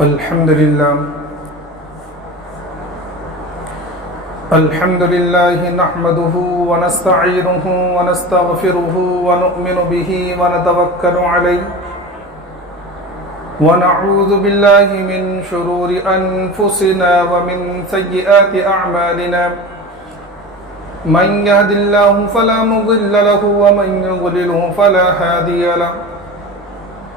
الحمد لله نحمده ونستعينه ونستغفره ونؤمن به ونتوكل عليه ونعوذ بالله من شرور أنفسنا ومن سيئات أعمالنا من يهد الله فلا مضل له ومن يضلله فلا هادي له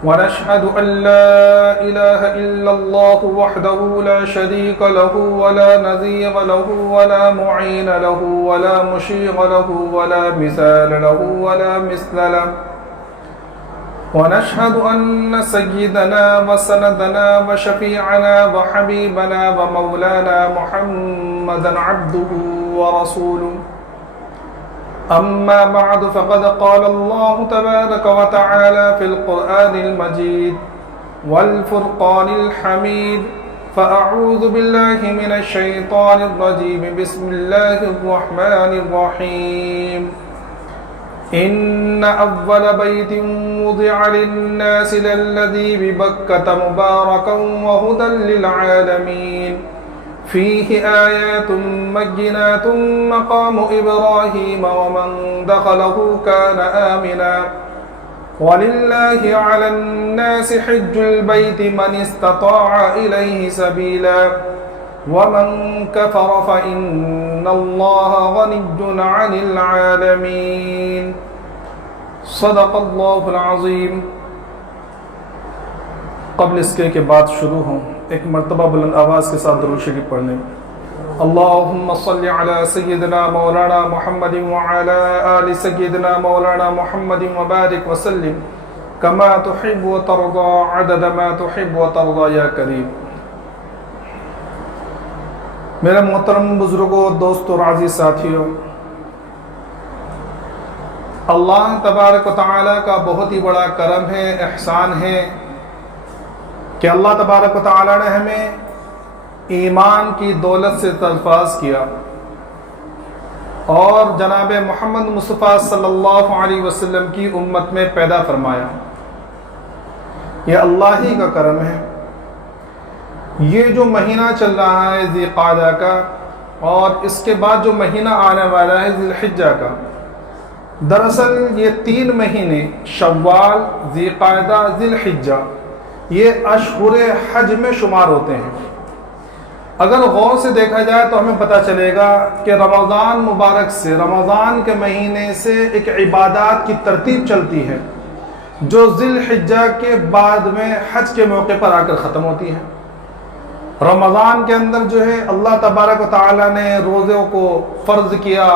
ونشهد أن لا إله إلا الله وحده لا شريك له ولا نظير له ولا معين له ولا مشير له ولا مثال له ولا مثل له ونشهد أن سيدنا وسندنا وشفيعنا وحبيبنا ومولانا محمدا عبده ورسوله أما بعد فقد قال الله تبارك وتعالى في القرآن المجيد والفرقان الحميد فأعوذ بالله من الشيطان الرجيم بسم الله الرحمن الرحيم إن أول بيت وضع للناس للذي ببكة مباركا وهدى للعالمين فيه آيات بينات مقام إبراهيم ومن دخله كان آمنا ولله على الناس حج البيت من استطاع إليه سبيلا ومن كفر فإن الله غني عن العالمين صدق الله العظيم. قبل اس کے بعد شروع ہوں ایک مرتبہ بلند آواز کے ساتھ درود شریف پڑھنے. اللہم صلی علی سیدنا مولانا محمد وعلی آل سیدنا مولانا محمد وبارک وسلم کما تحب وترضى عدد ما تحب وترضى یا کریم. میرے محترم بزرگوں، دوستوں اور عزیز ساتھیوں، اللہ تبارک و تعالیٰ کا بہت ہی بڑا کرم ہے، احسان ہے کہ اللہ تبارک و تعالیٰ نے ہمیں ایمان کی دولت سے سرفراز کیا اور جناب محمد مصطفیٰ صلی اللہ علیہ وسلم کی امت میں پیدا فرمایا. یہ اللہ ہی کا کرم ہے. یہ جو مہینہ چل رہا ہے ذی قعدہ کا اور اس کے بعد جو مہینہ آنے والا ہے ذی الحجہ کا، دراصل یہ 3 مہینے شوال، ذی قعدہ، ذی الحجہ یہ اشہر حج میں شمار ہوتے ہیں. اگر غور سے دیکھا جائے تو ہمیں پتہ چلے گا کہ رمضان مبارک سے، رمضان کے مہینے سے ایک عبادات کی ترتیب چلتی ہے جو ذی الحجہ کے بعد میں حج کے موقع پر آ کر ختم ہوتی ہے. رمضان کے اندر جو ہے اللہ تبارک و تعالیٰ نے روزوں کو فرض کیا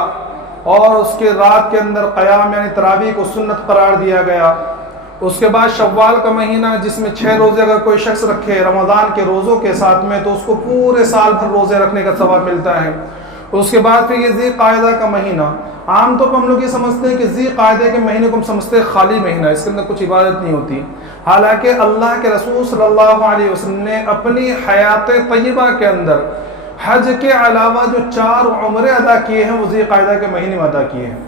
اور اس کے رات کے اندر قیام یعنی تراویح کو سنت قرار دیا گیا. اس کے بعد شوال کا مہینہ جس میں 6 روزے اگر کوئی شخص رکھے رمضان کے روزوں کے ساتھ میں تو اس کو پورے سال بھر روزے رکھنے کا ثواب ملتا ہے. اس کے بعد پھر یہ ذی قعدہ کا مہینہ، عام طور پر ہم لوگ یہ سمجھتے ہیں کہ ذی قعدہ کے مہینے کو ہم سمجھتے ہیں خالی مہینہ، اس کے اندر کچھ عبادت نہیں ہوتی. حالانکہ اللہ کے رسول صلی اللہ علیہ وسلم نے اپنی حیات طیبہ کے اندر حج کے علاوہ جو 4 عمرے ادا کیے ہیں وہ ذی قعدہ کے مہینے میں ادا کیے ہیں.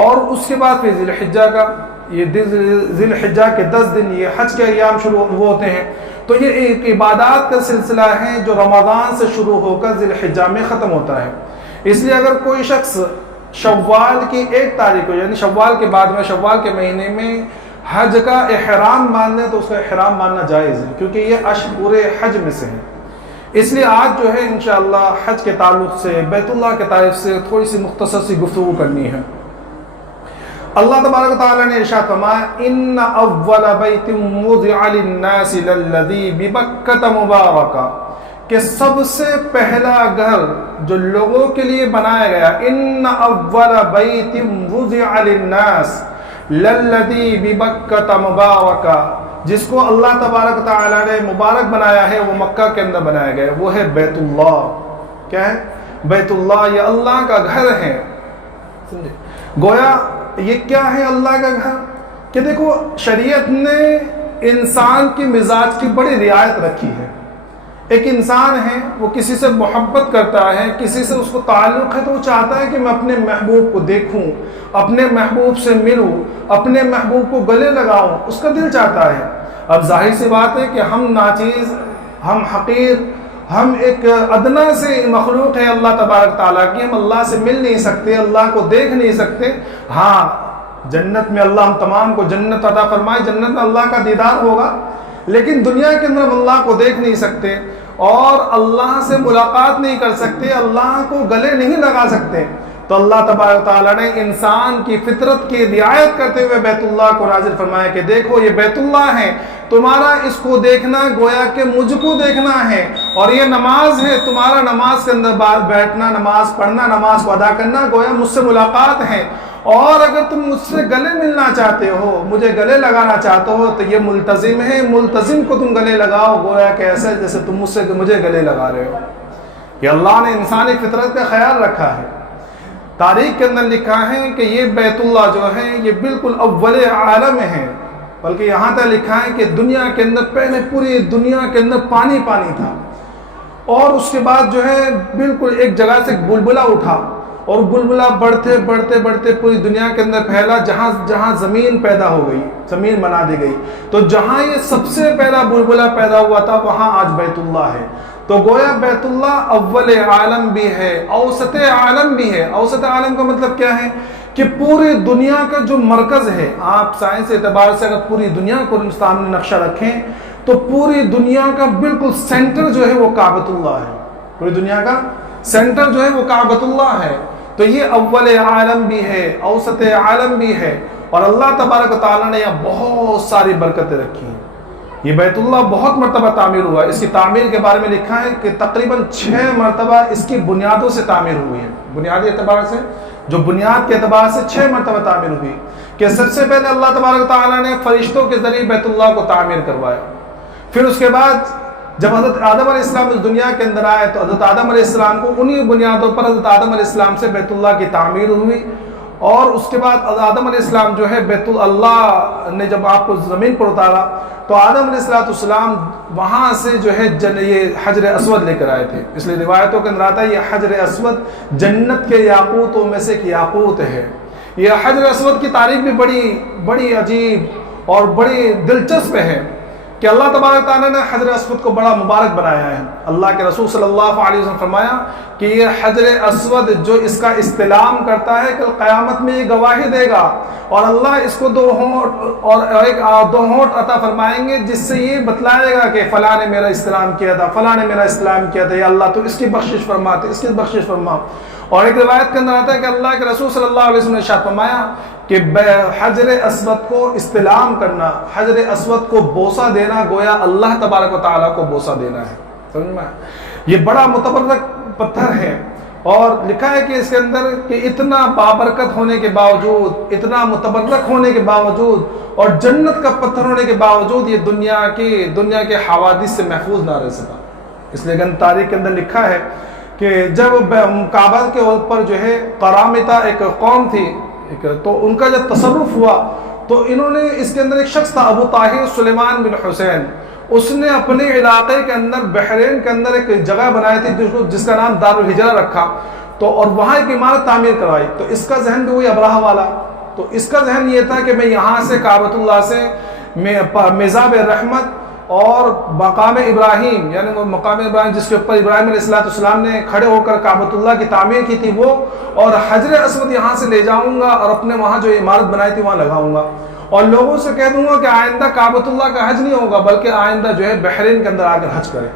اور اس کے بعد پھر ذی الحجہ کا، یہ ذی الحجہ کے 10 دن یہ حج کے ایام شروع ہوتے ہیں. تو یہ ایک عبادات کا سلسلہ ہے جو رمضان سے شروع ہو کر ذی الحجہ میں ختم ہوتا ہے. اس لیے اگر کوئی شخص شوال کی 1 تاریخ کو یعنی شوال کے بعد میں، شوال کے مہینے میں حج کا احرام مان لے تو اس کا احرام ماننا جائز ہے کیونکہ یہ اشہر حج میں سے ہے. اس لیے آج جو ہے انشاءاللہ حج کے تعلق سے، بیت اللہ کے تعلق سے تھوڑی سی مختصر سی گفتگو کرنی ہے. اللہ تبارک و تعالیٰ نے ارشاد فرمایا ان اول بیت وضع للناس للذی ببکۃ مبارکہ، کہ سب سے پہلا گھر جو لوگوں کے لیے بنایا گیا، ان اول بیت وضع للناس للذی ببکۃ مبارکہ، جس کو اللہ تبارک و تعالیٰ نے مبارک بنایا ہے وہ مکہ کے اندر بنایا گیا، وہ ہے بیت اللہ. کیا ہے؟ بیت اللہ. یہ اللہ کا گھر ہے. سمجھے؟ گویا یہ کیا ہے اللہ کا گھر کہ دیکھو شریعت نے انسان کی مزاج کی بڑی رعایت رکھی ہے. ایک انسان ہے وہ کسی سے محبت کرتا ہے، کسی سے اس کو تعلق ہے تو وہ چاہتا ہے کہ میں اپنے محبوب کو دیکھوں، اپنے محبوب سے ملوں، اپنے محبوب کو گلے لگاؤں، اس کا دل چاہتا ہے. اب ظاہر سی بات ہے کہ ہم ناچیز ہم حقیر، ہم ایک ادنا سے مخلوق ہے اللہ تبارک تعالیٰ کی، ہم اللہ سے مل نہیں سکتے، اللہ کو دیکھ نہیں سکتے۔ ہاں جنت میں اللہ ہم تمام کو جنت عطا فرمائے، جنت میں اللہ کا دیدار ہوگا، لیکن دنیا کے اندر ہم اللہ کو دیکھ نہیں سکتے اور اللہ سے ملاقات نہیں کر سکتے، اللہ کو گلے نہیں لگا سکتے۔ تو اللہ تبارک تعالیٰ نے انسان کی فطرت کی رعایت کرتے ہوئے بیت اللہ کو نازل فرمایا کہ دیکھو یہ بیت اللہ ہے، تمہارا اس کو دیکھنا گویا کہ مجھ کو دیکھنا ہے، اور یہ نماز ہے، تمہارا نماز کے اندر بیٹھنا، نماز پڑھنا، نماز کو ادا کرنا گویا مجھ سے ملاقات ہے، اور اگر تم مجھ سے گلے ملنا چاہتے ہو، مجھے گلے لگانا چاہتے ہو تو یہ ملتزم ہے، ملتزم کو تم گلے لگاؤ، گویا کہ ایسے جیسے تم مجھ سے مجھے گلے لگا رہے ہو۔ یہ اللہ نے انسانی فطرت کا خیال رکھا ہے۔ تاریخ کے اندر لکھا ہے کہ یہ بیت اللہ جو ہے یہ بالکل اول عالم ہے، بلکہ یہاں تک لکھا ہے کہ دنیا کے اندر پہلے پوری دنیا کے اندر پانی پانی تھا، اور اس کے بعد جو ہے بالکل ایک جگہ سے بلبلہ اٹھا، اور بلبلہ بڑھتے بڑھتے بڑھتے پوری دنیا کے اندر پھیلا، جہاں جہاں زمین پیدا ہو گئی، زمین بنا دی گئی، تو جہاں یہ سب سے پہلا بلبلہ پیدا ہوا تھا وہاں آج بیت اللہ ہے۔ تو گویا بیت اللہ اول عالم بھی ہے، اوسط عالم بھی ہے۔ اوسط عالم کا مطلب کیا ہے کہ پوری دنیا کا جو مرکز ہے، آپ سائنس اعتبار سے اگر پوری دنیا کو سامنے نقشہ رکھیں تو پوری دنیا کا بالکل سینٹر جو ہے وہ کعبۃ اللہ ہے، پوری دنیا کا سینٹر جو ہے وہ کعبۃ اللہ ہے۔ تو یہ اول عالم بھی ہے، اوسط عالم بھی ہے، اور اللہ تبارک تعالیٰ نے یہاں بہت ساری برکتیں رکھی ہیں۔ یہ بیت اللہ بہت مرتبہ تعمیر ہوا ہے، اس کی تعمیر کے بارے میں لکھا ہے کہ تقریباً 6 مرتبہ اس کی بنیادوں سے تعمیر ہوئی ہے، بنیادی اعتبار سے، جو بنیاد کے اعتبار سے 6 مرتبہ تعمیر ہوئی، کہ سب سے پہلے اللہ تبارک تعالیٰ نے فرشتوں کے ذریعے بیت اللہ کو تعمیر کروایا، پھر اس کے بعد جب حضرت آدم علیہ السلام اس دنیا کے اندر آئے تو حضرت آدم علیہ السلام کو انہی بنیادوں پر حضرت آدم علیہ السلام سے بیت اللہ کی تعمیر ہوئی، اور اس کے بعد آدم علیہ السلام جو ہے بیت اللہ نے جب آپ کو زمین پر اتارا تو آدم علیہ السلام وہاں سے جو ہے یہ حجر اسود لے کر آئے تھے، اس لیے روایتوں کے اندر آتا ہے یہ حجر اسود جنت کے یاقوتوں میں سے ایک یاقوت ہے۔ یہ حجر اسود کی تاریخ بھی بڑی عجیب اور بڑی دلچسپ ہے کہ اللہ تبارک تعالیٰ نے حجر اسود کو بڑا مبارک بنایا ہے۔ اللہ کے رسول صلی اللہ علیہ وسلم فرمایا کہ یہ حجر اسود جو اس کا استلام کرتا ہے کل قیامت میں یہ گواہی دے گا، اور اللہ اس کو 2 ہونٹ عطا فرمائیں گے جس سے یہ بتلائے گا کہ فلاں نے میرا استلام کیا تھا، فلاں نے میرا استلام کیا تھا، یا اللہ تو اس کی بخشش فرما، تو اس کی بخشش فرما۔ اور ایک روایت کے اندر آتا ہے کہ اللہ کے رسول صلی اللہ علیہ وسلم نے ارشاد فرمایا کہ حجر اسود کو استلام کرنا، حجر اسود کو بوسہ دینا گویا اللہ تبارک و تعالیٰ کو بوسہ دینا ہے، سمجھ میں؟ یہ بڑا متبرک پتھر ہے، اور لکھا ہے کہ اس کے اندر کہ اتنا بابرکت ہونے کے باوجود، اتنا متبرک ہونے کے باوجود، اور جنت کا پتھر ہونے کے باوجود یہ دنیا کے حوادث سے محفوظ نہ رہ سکا۔ اس لیے تاریخ کے اندر لکھا ہے کہ جب کعبہ کے اوپر جو ہے قرامطہ ایک قوم تھی، تو ان کا جب تصرف ہوا تو انہوں نے اس کے اندر ایک شخص تھا ابو طاہر سلیمان بن حسین، اس نے اپنے علاقے کے اندر بحرین کے اندر ایک جگہ بنائی تھی جس کا نام دار الحجرہ رکھا، تو اور وہاں ایک عمارت تعمیر کروائی۔ تو اس کا ذہن بھی وہی ابراہ والا، تو اس کا ذہن یہ تھا کہ میں یہاں سے کعبۃ اللہ سے میزاب رحمت اور مقام ابراہیم، یعنی وہ مقام ابراہیم جس کے اوپر ابراہیم علیہ السلام نے کھڑے ہو کر کعبۃ اللہ کی تعمیر کی تھی وہ، اور حجر اسود یہاں سے لے جاؤں گا اور اپنے وہاں جو عمارت بنائی تھی وہاں لگاؤں گا، اور لوگوں سے کہہ دوں گا کہ آئندہ کعبۃ اللہ کا حج نہیں ہوگا بلکہ آئندہ جو ہے بحرین کے اندر آ کر حج کرے۔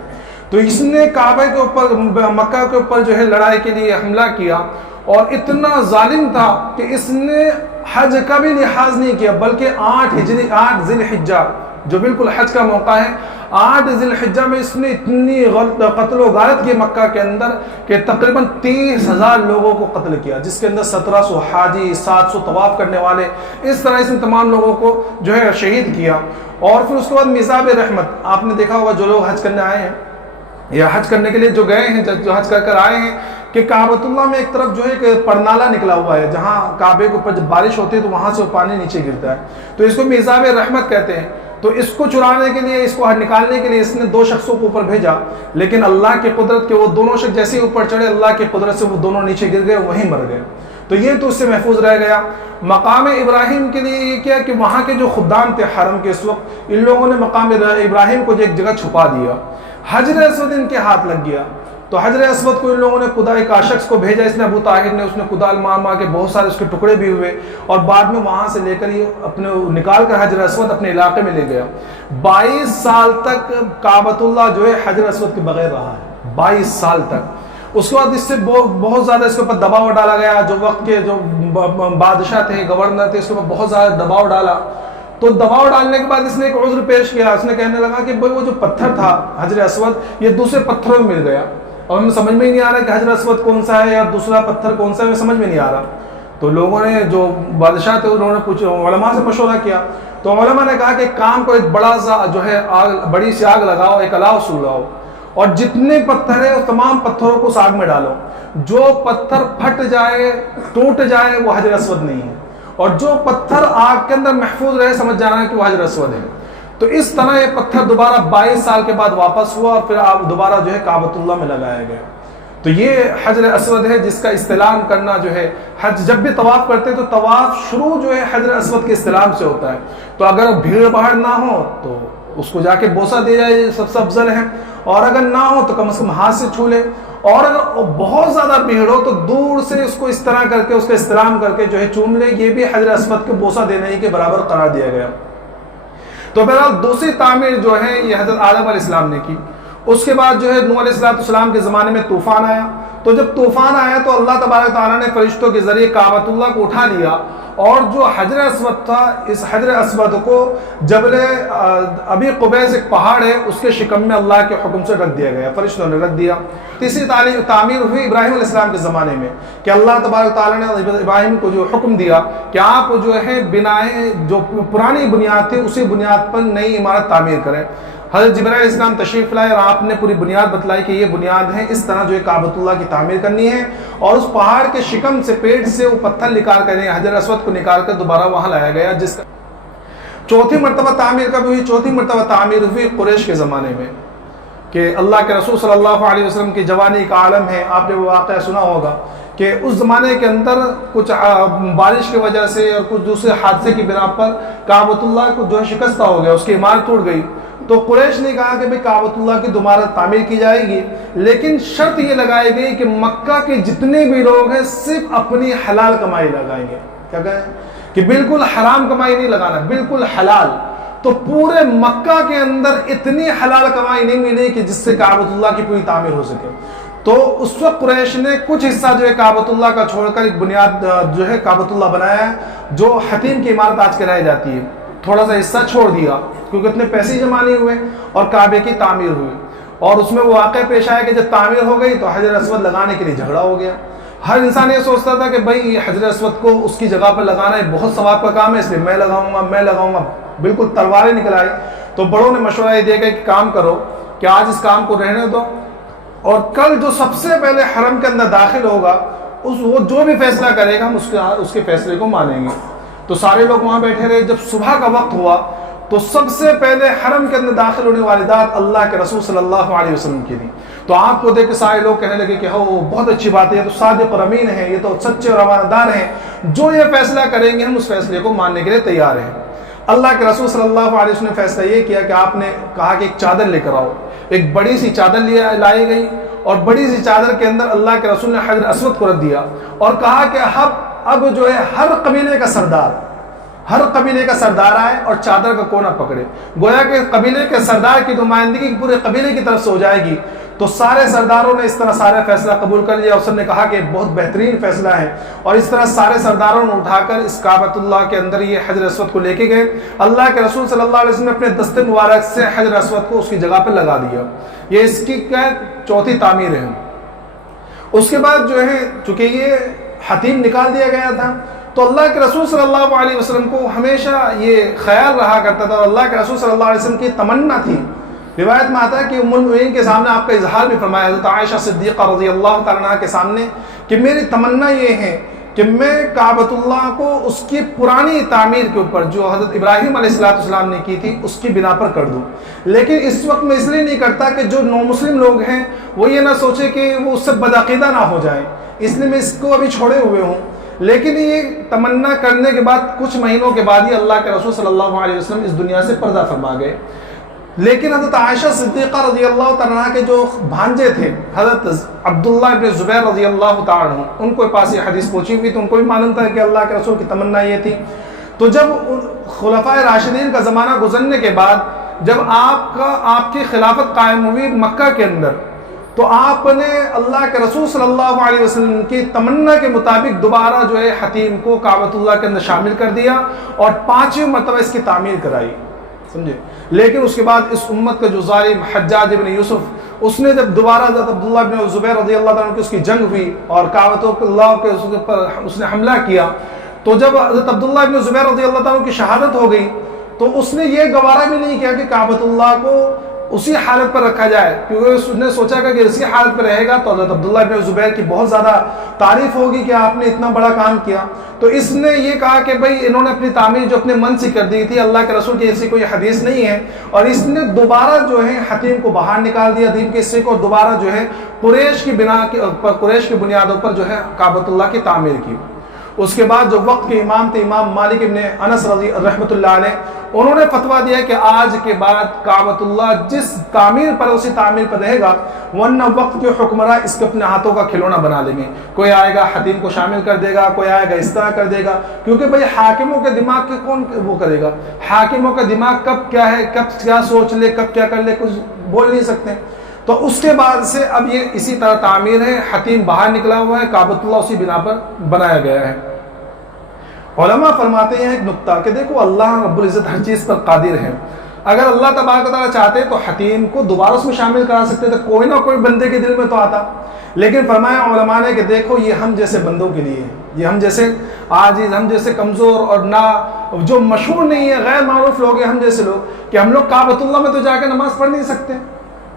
تو اس نے کعبہ کے اوپر، مکہ کے اوپر جو ہے لڑائی کے لیے حملہ کیا، اور اتنا ظالم تھا کہ اس نے حج کا بھی لحاظ نہیں کیا، بلکہ 8 ذی الحجہ جو بالکل حج کا موقع ہے، 8 ذی الحجہ میں اس نے اتنی قتل و غارت کی مکہ کے اندر کہ تقریباً 30,000 لوگوں کو قتل کیا، جس کے اندر 1700 حاجی، 700 طواف کرنے والے، اس طرح اس نے تمام لوگوں کو جو ہے شہید کیا۔ اور پھر اس کے بعد میزاب رحمت، آپ نے دیکھا ہوگا جو لوگ حج کرنے آئے ہیں یا حج کرنے کے لیے جو گئے ہیں، جو حج کر آئے ہیں، کہ کعبۃ اللہ میں ایک طرف جو ہے کہ پرنالا نکلا ہوا ہے، جہاں کعبے کے اوپر جب بارش ہوتی ہے تو وہاں سے وہ پانی نیچے گرتا ہے، تو اس کو میزاب رحمت کہتے ہیں۔ تو اس کو چرانے کے لیے، اس کو نکالنے کے لیے اس نے 2 شخصوں کو اوپر بھیجا، لیکن اللہ کی قدرت کے وہ دونوں شخص جیسے اوپر چڑھے، اللہ کی قدرت سے وہ دونوں نیچے گر گئے، وہیں مر گئے، تو یہ تو اس سے محفوظ رہ گیا۔ مقام ابراہیم کے لیے یہ کیا کہ وہاں کے جو خدام تھے حرم کے، اس وقت ان لوگوں نے مقام ابراہیم کو ایک جگہ چھپا دیا۔ حجر اسود ان کے ہاتھ لگ گیا. تو حجر اسود کو ان لوگوں نے کدائی کا شخص کو بھیجا, اس نے ابو طاہر نے, اس نے کدال مار کے بہت سارے اس کے ٹکڑے بھی ہوئے, اور بعد میں وہاں سے لے کر یہ اپنے نکال کر حجر اسود اپنے علاقے میں لے گیا. 22 سال تک کعبۃ اللہ جو ہے حجر اسود کے بغیر رہا ہے, 22 سال تک. اس کے بعد اس سے بہت زیادہ اس کے اوپر دباؤ ڈالا گیا. جو وقت کے جو بادشاہ تھے, گورنر تھے, اس کے اوپر بہت زیادہ دباؤ ڈالا. تو دباؤ ڈالنے کے بعد اس نے ایک عذر پیش کیا. اس نے کہنے لگا کہ بھائی وہ جو پتھر تھا حجر اسود یہ دوسرے پتھروں میں مل گیا, اور ہمیں سمجھ میں ہی نہیں آ رہا کہ حجر اسود کون سا ہے یا دوسرا پتھر کون سا ہے, ہمیں سمجھ میں نہیں آ رہا. تو لوگوں نے, جو بادشاہ تھے, انہوں نے پوچھا, علماء سے مشورہ کیا. تو علماء نے کہا کہ ایک کام کو, ایک بڑا سا جو ہے بڑی سی آگ لگاؤ, ایک الاؤ سلگاؤ, اور جتنے پتھر ہیں اس تمام پتھروں کو اس آگ میں ڈالو. جو پتھر پھٹ جائے, ٹوٹ جائے, وہ حجر اسود نہیں ہے, اور جو پتھر آگ کے اندر محفوظ رہے سمجھ جانا ہے کہ وہ حجر اسود ہے. تو اس طرح یہ پتھر دوبارہ 22 سال کے بعد واپس ہوا, اور پھر آپ دوبارہ جو ہے کعبۃ اللہ میں لگایا گیا. تو یہ حجر اسود ہے جس کا استلام کرنا جو ہے, حج جب بھی طواف کرتے تو طواف شروع جو ہے حجر اسود کے استلام سے ہوتا ہے. تو اگر بھیڑ باہر نہ ہو تو اس کو جا کے بوسہ دے جائے, یہ سب سے افضل ہے. اور اگر نہ ہو تو کم از کم ہاتھ سے چھو لے, اور اگر بہت زیادہ بھیڑ ہو تو دور سے اس کو اس طرح کر کے اس کا استلام کر کے جو ہے چوم لے. یہ بھی حجر اسود کو بوسہ دینے ہی کے برابر قرار دیا گیا. تو بہرحال دوسری تعمیر جو ہے یہ حضرت آدم علیہ السلام نے کی. اس کے بعد جو ہے نوح علیہ السلام کے زمانے میں طوفان آیا. تو جب طوفان آیا تو اللہ تبارک تعالیٰ نے فرشتوں کے ذریعے کعبۃ اللہ کو اٹھا لیا, اور جو حجر اسود تھا, اس حجر اسود کو جبل ابی قبیس ایک پہاڑ ہے اس کے شکم میں اللہ کے حکم سے رکھ دیا گیا, فرشتوں نے رکھ دیا. تیسری تعمیر ہوئی ابراہیم علیہ السلام کے زمانے میں, کہ اللہ تبارک تعالیٰ نے ابراہیم کو جو حکم دیا کہ آپ جو ہے بنائیں, جو پرانی بنیاد تھی اسی بنیاد پر نئی عمارت تعمیر کریں. حضرت جبرائیل علیہ السلام تشریف لائے اور آپ نے پوری بنیاد بتلائی کہ یہ بنیاد ہے, اس طرح جو ہے کعبۃ اللہ کی تعمیر کرنی ہے, اور اس پہاڑ کے شکم سے, پیٹ سے وہ پتھر نکال کر, حجر اسود کو نکال کر دوبارہ وہاں لایا گیا. جس کا چوتھی مرتبہ تعمیر کب ہوئی؟ چوتھی مرتبہ تعمیر ہوئی قریش کے زمانے میں, کہ اللہ کے رسول صلی اللہ علیہ وسلم کی جوانی کا عالم ہے. آپ نے وہ واقعہ سنا ہوگا کہ اس زمانے کے اندر کچھ بارش کی وجہ سے اور کچھ دوسرے حادثے کی بنا پر کعبۃ اللہ کو جو ہے شکستہ ہو گیا, اس کی عمارت ٹوٹ گئی. تو قریش نے کہا کہ بھئی کعبۃ اللہ کی دوبارہ تعمیر کی جائے گی, لیکن شرط یہ لگائی گئی کہ مکہ کے جتنے بھی لوگ ہیں صرف اپنی حلال کمائی لگائیں گے. کیا کہیں کہ بالکل حرام کمائی نہیں لگانا, بالکل حلال. تو پورے مکہ کے اندر اتنی حلال کمائی نہیں ملی کہ جس سے کعبۃ اللہ کی پوری تعمیر ہو سکے. تو اس وقت قریش نے کچھ حصہ جو ہے کعبۃ اللہ کا چھوڑ کر ایک بنیاد جو ہے کعبۃ اللہ بنایا ہے, جو حتیم کی عمارت آج کہلائی جاتی ہے. تھوڑا سا حصہ چھوڑ دیا کیونکہ اتنے پیسے جمع نہیں ہوئے, اور کعبے کی تعمیر ہوئی. اور اس میں وہ واقعہ پیش آیا کہ جب تعمیر ہو گئی تو حجر اسود لگانے کے لیے جھگڑا ہو گیا. ہر انسان یہ سوچتا تھا کہ بھائی یہ حجر اسود کو اس کی جگہ پر لگانا ہے بہت ثواب کا کام ہے, اس لیے میں لگاؤں گا. بالکل تلواریں نکل آئی. تو بڑوں نے مشورہ یہ دیا کہ ایک کام کرو کہ آج اس کام کو رہنے دو, اور کل جو سب سے پہلے حرم کے اندر داخل ہوگا وہ جو بھی فیصلہ کرے گا ہم اس کے فیصلے کو مانیں گے. تو سارے لوگ وہاں بیٹھے رہے. جب صبح کا وقت ہوا تو سب سے پہلے حرم کے اندر داخل ہونے والی ذات اللہ کے رسول صلی اللہ علیہ وسلم کی تھی. تو آپ کو دیکھ کے سارے لوگ کہنے لگے کہ ہو بہت اچھی بات ہے, یہ تو صادق اور امین ہے, یہ تو سچے اور امانتدار ہیں, جو یہ فیصلہ کریں گے ہم اس فیصلے کو ماننے کے لیے تیار ہیں. اللہ کے رسول صلی اللہ علیہ وسلم نے فیصلہ یہ کیا کہ آپ نے کہا کہ ایک چادر لے کر آؤ. ایک بڑی سی چادر لائی گئی, اور بڑی سی چادر کے اندر اللہ کے رسول نے حجر اسود کو رکھ دیا, اور کہا کہ اب جو ہے ہر قبیلے کا سردار آئے اور چادر کا کونا پکڑے. گویا کہ قبیلے کے سردار کی نمائندگی پورے قبیلے کی طرف سے ہو جائے گی. تو سارے سرداروں نے اس طرح سارے فیصلہ قبول کر لیا. اس نے کہا کہ بہت بہترین فیصلہ ہے, اور اس طرح سارے سرداروں نے اٹھا کر اس کعبۃ اللہ کے اندر یہ حجر اسود کو لے کے گئے. اللہ کے رسول صلی اللہ علیہ وسلم نے اپنے دست مبارک سے حجر اسود کو اس کی جگہ پہ لگا دیا. یہ اس کی چوتھی تعمیر ہے. اس کے بعد جو ہے چونکہ یہ حتیم نکال دیا گیا تھا, تو اللہ کے رسول صلی اللہ علیہ وسلم کو ہمیشہ یہ خیال رہا کرتا تھا, اور اللہ کے رسول صلی اللہ علیہ وسلم کی تمنا تھی. روایت میں آتا ہے کہ ام المؤمنین کے سامنے آپ کا اظہار بھی فرمایا, حضرت عائشہ صدیقہ رضی اللہ تعالیٰ عنہا کے سامنے, کہ میری تمنا یہ ہے کہ میں کعبۃ اللہ کو اس کی پرانی تعمیر کے اوپر جو حضرت ابراہیم علیہ السلام نے کی تھی اس کی بنا پر کر دوں. لیکن اس وقت میں اس لیے نہیں کرتا کہ جو نو مسلم لوگ ہیں وہ یہ نہ سوچے کہ وہ اس سے بدعقیدہ نہ ہو جائیں, اس لیے میں اس کو ابھی چھوڑے ہوئے ہوں. لیکن یہ تمنا کرنے کے بعد کچھ مہینوں کے بعد ہی اللہ کے رسول صلی اللہ علیہ وسلم اس دنیا سے پردہ فرما گئے. لیکن حضرت عائشہ صدیقہ رضی اللہ تعالیٰ عنہ کے جو بھانجے تھے حضرت عبداللہ ابن زبیر رضی اللہ تعالیٰ عنہ، ان کو پاس یہ حدیث پہنچی ہوئی، تو ان کو بھی معلوم تھا کہ اللہ کے رسول کی تمنا یہ تھی. تو جب خلفائے راشدین کا زمانہ گزرنے کے بعد جب آپ کی خلافت قائم ہوئی مکہ کے اندر، تو آپ نے اللہ کے رسول صلی اللہ علیہ وسلم کی تمنا کے مطابق دوبارہ جو ہے حتیم کو کعبۃ اللہ کے اندر شامل کر دیا اور 5ویں مرتبہ اس کی تعمیر کرائی، سمجھے. لیکن اس کے بعد اس امت کا جو ظالم حجاج ابن یوسف، اس نے جب دوبارہ حضرت عبداللہ ابن زبیر رضی اللہ تعالیٰ عنہ کی اس کی جنگ ہوئی اور کعبۃ اللہ کے اوپر اس نے حملہ کیا، تو جب حضرت عبداللہ ابن زبیر رضی اللہ تعالیٰ عنہ کی شہادت ہو گئی تو اس نے یہ گوارا بھی نہیں کیا کہ کعبۃ اللہ کو اسی حالت پر رکھا جائے، کیونکہ اس نے سوچا کہ اسی حالت پر رہے گا تو حضرت عبداللہ ابن زبیر کی بہت زیادہ تعریف ہوگی کہ آپ نے اتنا بڑا کام کیا. تو اس نے یہ کہا کہ بھئی انہوں نے اپنی تعمیر جو اپنے من سے کر دی تھی، اللہ کے رسول کی ایسی کوئی حدیث نہیں ہے، اور اس نے دوبارہ جو ہے حتیم کو باہر نکال دیا دین کے حصے کو، اور دوبارہ جو ہے قریش کی بنیادوں پر جو ہے کعبۃ اللہ کی تعمیر کی. اس کے بعد جو وقت کے امام تھے امام مالک ابن انس رضی رحمۃ اللہ علیہ، انہوں نے فتویٰ دیا کہ آج کے بعد کعبۃ اللہ جس تعمیر پر اسی تعمیر پر رہے گا، ورنہ وقت کے حکمراں اس کو اپنے ہاتھوں کا کھلونا بنا لیں گے. کوئی آئے گا حتیم کو شامل کر دے گا، کوئی آئے گا اس طرح کر دے گا، کیونکہ بھئی حاکموں کے دماغ کے کون وہ کرے گا؟ حاکموں کا دماغ کب کیا ہے، کب کیا سوچ لے، کب کیا کر لے، کچھ بول نہیں سکتے. تو اس کے بعد سے اب یہ اسی طرح تعمیر ہے، حتیم باہر نکلا ہوا ہے، کعبۃ اللہ اسی بنا پر بنایا گیا ہے. علماء فرماتے ہیں ایک نقطہ کہ دیکھو اللہ رب العزت ہر چیز پر قادر ہے. اگر اللہ تبارک و تعالیٰ چاہتے تو حتیم کو دوبارہ اس میں شامل کرا سکتے تھے، کوئی نہ کوئی بندے کے دل میں تو آتا. لیکن فرمایا علماء نے کہ دیکھو یہ ہم جیسے بندوں کے لیے، یہ ہم جیسے عاجز، ہم جیسے کمزور اور نہ جو مشہور نہیں ہے، غیر معروف لوگ ہیں، ہم جیسے لوگ، کہ ہم لوگ کعبۃ اللہ میں تو جا کے نماز پڑھ نہیں سکتے.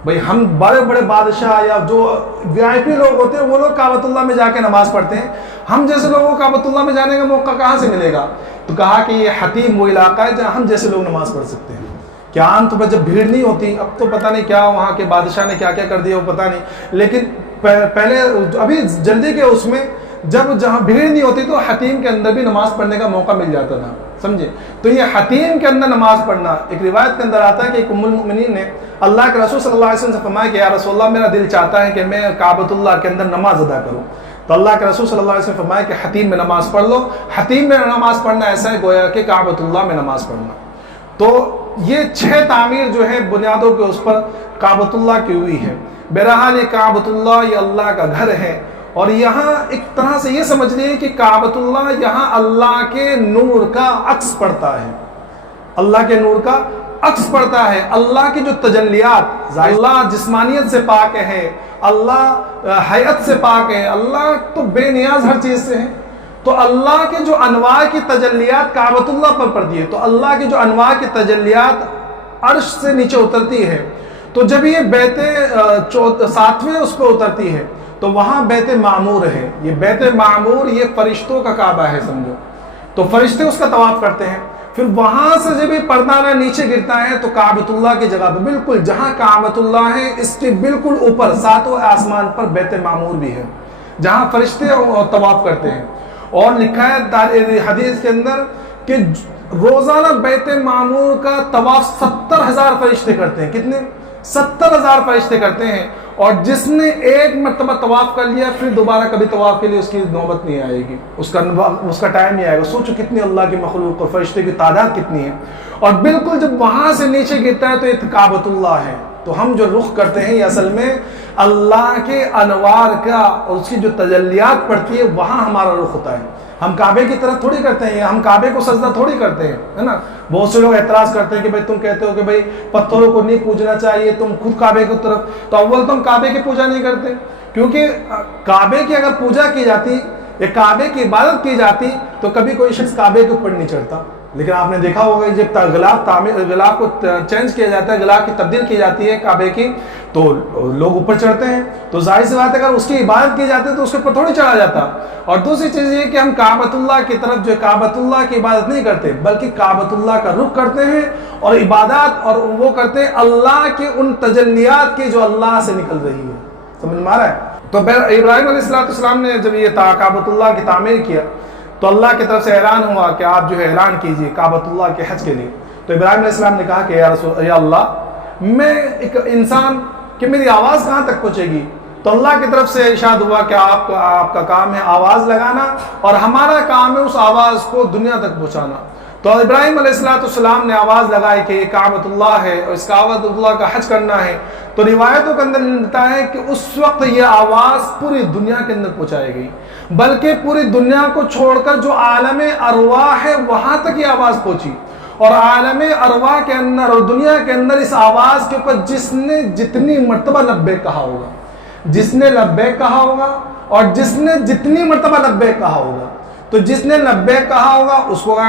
بھئی ہم بڑے بڑے بادشاہ یا جو وی آئی پی لوگ ہوتے ہیں وہ لوگ کعبۃ اللہ میں جا کے نماز پڑھتے ہیں، ہم جیسے لوگوں کو کعبۃ اللہ میں جانے کا موقع کہاں سے ملے گا؟ تو کہا کہ یہ حتیم وہ علاقہ ہے جہاں ہم جیسے لوگ نماز پڑھ سکتے ہیں. کہ عام طور پر جب بھیڑ نہیں ہوتی، اب تو پتہ نہیں کیا وہاں کے بادشاہ نے کیا کیا کر دیا وہ پتہ نہیں، لیکن پہلے ابھی جلدی کے اس میں جب جہاں بھیڑ نہیں ہوتی تو حتیم کے اندر بھی نماز پڑھنے کا موقع مل جاتا تھا، سمجھے. تو یہ حتیم کے اندر نماز پڑھنا، ایک روایت کے اندر آتا ہے کہ ایک ام المؤمنین نے اللہ کے رسول صلی اللہ علیہ وسلم سے فرمایا کہ یا رسول اللہ میرا دل چاہتا ہے کہ میں کعبۃ اللہ کے اندر نماز ادا کروں. تو اللہ کے رسول صلی اللہ علیہ وسلم نے فرمایا کہ حتیم میں نماز پڑھ لو. حتیم میں نماز پڑھنا ایسا ہے گویا کہ کعبۃ اللہ میں نماز پڑھنا. تو یہ 6 تعمیر جو ہے بنیادوں کے اس پر کعبۃ اللہ کی ہوئی ہے. بہرحال یہ کعبۃ اللہ یہ اللہ کا گھر ہے، اور یہاں ایک طرح سے یہ سمجھ لیے کہ کعبۃ اللہ یہاں اللہ کے نور کا عکس پڑتا ہے، اللہ کے نور کا عکس پڑتا ہے. اللہ کی جو تجلیات، اللہ جسمانیت سے پاک ہے، اللہ حیات سے پاک ہے، اللہ تو بے نیاز ہر چیز سے ہے. تو اللہ کے جو انواع کی تجلیات کعبۃ اللہ پر پڑتی ہے، تو اللہ کی جو انواع کی تجلیات عرش سے نیچے اترتی ہے، تو جب یہ بیت 7ویں اس پر اترتی ہے تو وہاں بیت معمور ہے. یہ بیت معمور یہ فرشتوں کا کعبہ ہے سمجھو. تو فرشتے اس کا طواف کرتے ہیں، پھر وہاں سے جب یہ پردہ نیچے گرتا ہے تو کعبۃ اللہ کی جگہ پہ بالکل جہاں کعبۃ اللہ ہے اس کے بالکل اوپر 7ویں آسمان پر بیت معمور بھی ہے جہاں فرشتے طواف کرتے ہیں. اور لکھا ہے حدیث کے اندر کہ روزانہ بیت معمور کا طواف 70,000 فرشتے کرتے ہیں. کتنے؟ 70,000 فرشتے کرتے ہیں. اور جس نے ایک مرتبہ طواف کر لیا پھر دوبارہ کبھی طواف کے لیے اس کی نوبت نہیں آئے گی، اس کا ٹائم نہیں آئے گا. سوچو کتنی اللہ کی مخلوق اور فرشتے کی تعداد کتنی ہے. اور بالکل جب وہاں سے نیچے گرتا ہے تو یہ کعبۃ اللہ ہے. تو ہم جو رخ کرتے ہیں یہ اصل میں اللہ کے انوار کا اور اس کی جو تجلیات پڑتی ہے وہاں ہمارا رخ ہوتا ہے. ہم کعبے کی طرف تھوڑی کرتے ہیں، ہم کعبے کو سجدہ تھوڑی کرتے ہیں، ہے نا. بہت سے لوگ اعتراض کرتے ہیں کہ بھائی تم کہتے ہو کہ بھائی پتھروں کو نہیں پوجنا چاہیے، تم خود کعبے کی طرف. تو اول تو ہم کعبے کی پوجا نہیں کرتے، کیونکہ کعبے کی اگر پوجا کی جاتی یا کعبے کی عبادت کی جاتی تو کبھی کوئی شخص کعبے کے اوپر نہیں چڑھتا. لیکن آپ نے دیکھا ہوگا جب غلاف کو چینج کیا جاتا ہے، غلاف کی تبدیل کی جاتی ہے کعبے کی، تو لوگ اوپر چڑھتے ہیں. تو ظاہر سی بات ہے اگر اس کی عبادت کی جاتی ہے تو اس کے اوپر تھوڑی چڑھا جاتا. اور دوسری چیز یہ کہ ہم کعبۃ اللہ کی طرف جو کعبۃ اللہ کی عبادت نہیں کرتے بلکہ کعبۃ اللہ کا رخ کرتے ہیں اور عبادات اور وہ کرتے ہیں اللہ کے ان تجلیات کی جو اللہ سے نکل رہی ہے. سمجھ میں آ رہا ہے؟ تو ابراہیم علیہ السلام نے جب یہ کعبۃ اللہ کی تعمیر کیا تو اللہ کی طرف سے اعلان ہوا کہ آپ جو ہے اعلان کیجئے کعبۃ اللہ کے حج کے لیے. تو ابراہیم علیہ السلام نے کہا کہ یا اللہ میں ایک انسان کہ میری آواز کہاں تک پہنچے گی؟ تو اللہ کی طرف سے ارشاد ہوا کہ آپ کا کام ہے آواز لگانا، اور ہمارا کام ہے اس آواز کو دنیا تک پہنچانا۔ تو ابراہیم علیہ السلام نے آواز لگائی کہ یہ کعبۃ اللہ ہے اور اس کعبۃ اللہ کا حج کرنا ہے، تو روایتوں کے اندر ملتا ہے کہ اس وقت یہ آواز پوری دنیا کے اندر پہنچائی گئی، بلکہ پوری دنیا کو چھوڑ کر جو عالم ارواح ہے وہاں تک یہ آواز پہنچی، اور عالم ارواح کے اندر اور دنیا کے اندر اس آواز کے اوپر جس نے جتنی مرتبہ لبیک کہا ہوگا، جس نے لبیک کہا ہوگا اور جس نے جتنی مرتبہ لبیک کہا ہوگا، تو جس نے لبیک کہا ہوگا اس کو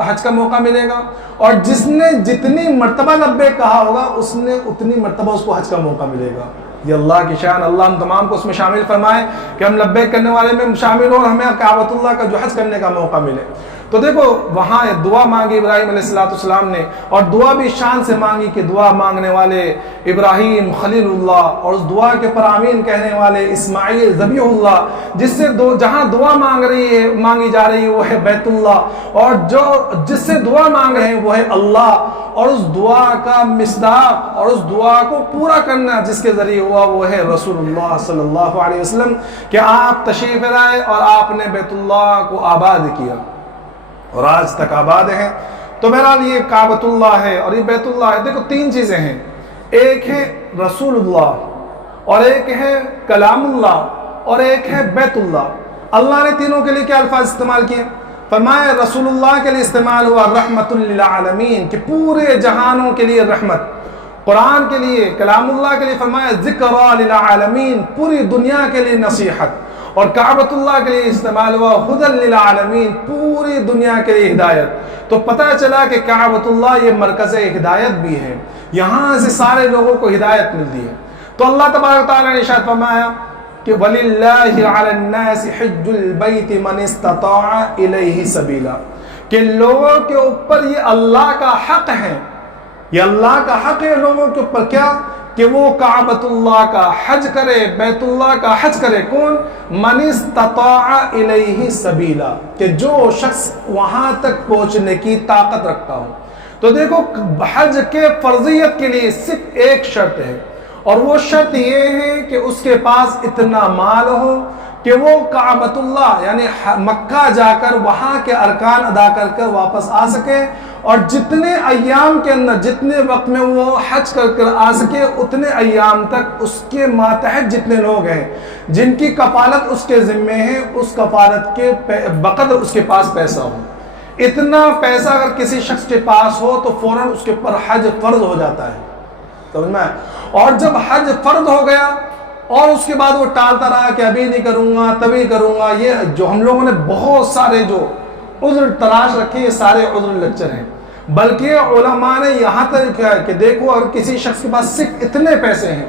حج کا موقع ملے گا، اور جس نے جتنی مرتبہ لبیک کہا ہوگا اس نے اتنی مرتبہ اس کو حج کا موقع ملے گا۔ یہ اللہ کی شان، اللہ ہم تمام کو اس میں شامل فرمائے کہ ہم لبیک کرنے والے میں شامل ہوں اور ہمیں کعبۃ اللہ کا جو حج کرنے کا موقع ملے۔ تو دیکھو وہاں دعا مانگی ابراہیم علیہ السلام نے، اور دعا بھی شان سے مانگی کہ دعا مانگنے والے ابراہیم خلیل اللہ، اور اس دعا کے پر آمین کہنے والے اسماعیل ذبیح اللہ، جس سے جہاں دعا مانگی جا رہی ہے وہ ہے بیت اللہ، اور جس سے دعا مانگ رہے ہیں وہ ہے اللہ، اور اس دعا کا مصداق اور اس دعا کو پورا کرنا جس کے ذریعے ہوا وہ ہے رسول اللہ صلی اللہ علیہ وسلم، کہ آپ تشریف لائے اور آپ نے بیت اللہ کو آباد کیا اور آج تک آباد ہیں۔ تو بہرحال یہ کعبۃ اللہ ہے اور یہ بیت اللہ ہے۔ دیکھو تین چیزیں ہیں، ایک ہے رسول اللہ اور ایک ہے کلام اللہ اور ایک ہے بیت اللہ۔ اللہ نے تینوں کے لیے کیا الفاظ استعمال کیے؟ فرمایا رسول اللہ کے لیے استعمال ہوا رحمت للعالمین، کہ پورے جہانوں کے لیے رحمت، قرآن کے لیے، کلام اللہ کے لیے فرمایا ذکر للعالمین، پوری دنیا کے لیے نصیحت، اور کعبۃ اللہ کے لیے استعمال ہوا ہدی للعالمین، پوری دنیا کے لیے ہدایت۔ تو پتہ چلا کہ کعبۃ اللہ یہ مرکز ہدایت بھی ہے، یہاں سے سارے لوگوں کو ہدایت ملتی ہے۔ تو اللہ تبارک تعالیٰ نے ارشاد فرمایا کہ وَلِلَّهِ عَلَى النَّاسِ حِجُّ الْبَيْتِ مَنِ اسْتَطَاعَ إِلَيْهِ سَبِيلًا، کہ لوگوں کے اوپر یہ اللہ کا حق ہے، یہ اللہ کا حق ہے لوگوں کے اوپر کیا؟ کہ وہ کعبۃ اللہ کا حج کرے، بیت اللہ کا حج کرے۔ کون؟ من استطاع الیہ سبیلا، کہ جو شخص وہاں تک پہنچنے کی طاقت رکھتا ہو۔ تو دیکھو حج کے فرضیت کے لیے صرف ایک شرط ہے، اور وہ شرط یہ ہے کہ اس کے پاس اتنا مال ہو کہ وہ کعبۃ اللہ یعنی مکہ جا کر وہاں کے ارکان ادا کر کر واپس آ سکے، اور جتنے ایام کے اندر جتنے وقت میں وہ حج کر کر آ سکے اتنے ایام تک اس کے ماتحت جتنے لوگ ہیں جن کی کفالت اس کے ذمے ہے، اس کفالت کے بقدر اس کے پاس پیسہ ہو۔ اتنا پیسہ اگر کسی شخص کے پاس ہو تو فوراً اس کے اوپر حج فرض ہو جاتا ہے، سمجھ میں؟ اور جب حج فرض ہو گیا اور اس کے بعد وہ ٹالتا رہا کہ ابھی نہیں کروں گا تبھی کروں گا، یہ جو ہم لوگوں نے بہت سارے جو عذر تلاش رکھے یہ سارے عذر لچر ہیں۔ بلکہ علماء نے یہاں تک کیا ہے کہ دیکھو اگر کسی شخص کے پاس صرف اتنے پیسے ہیں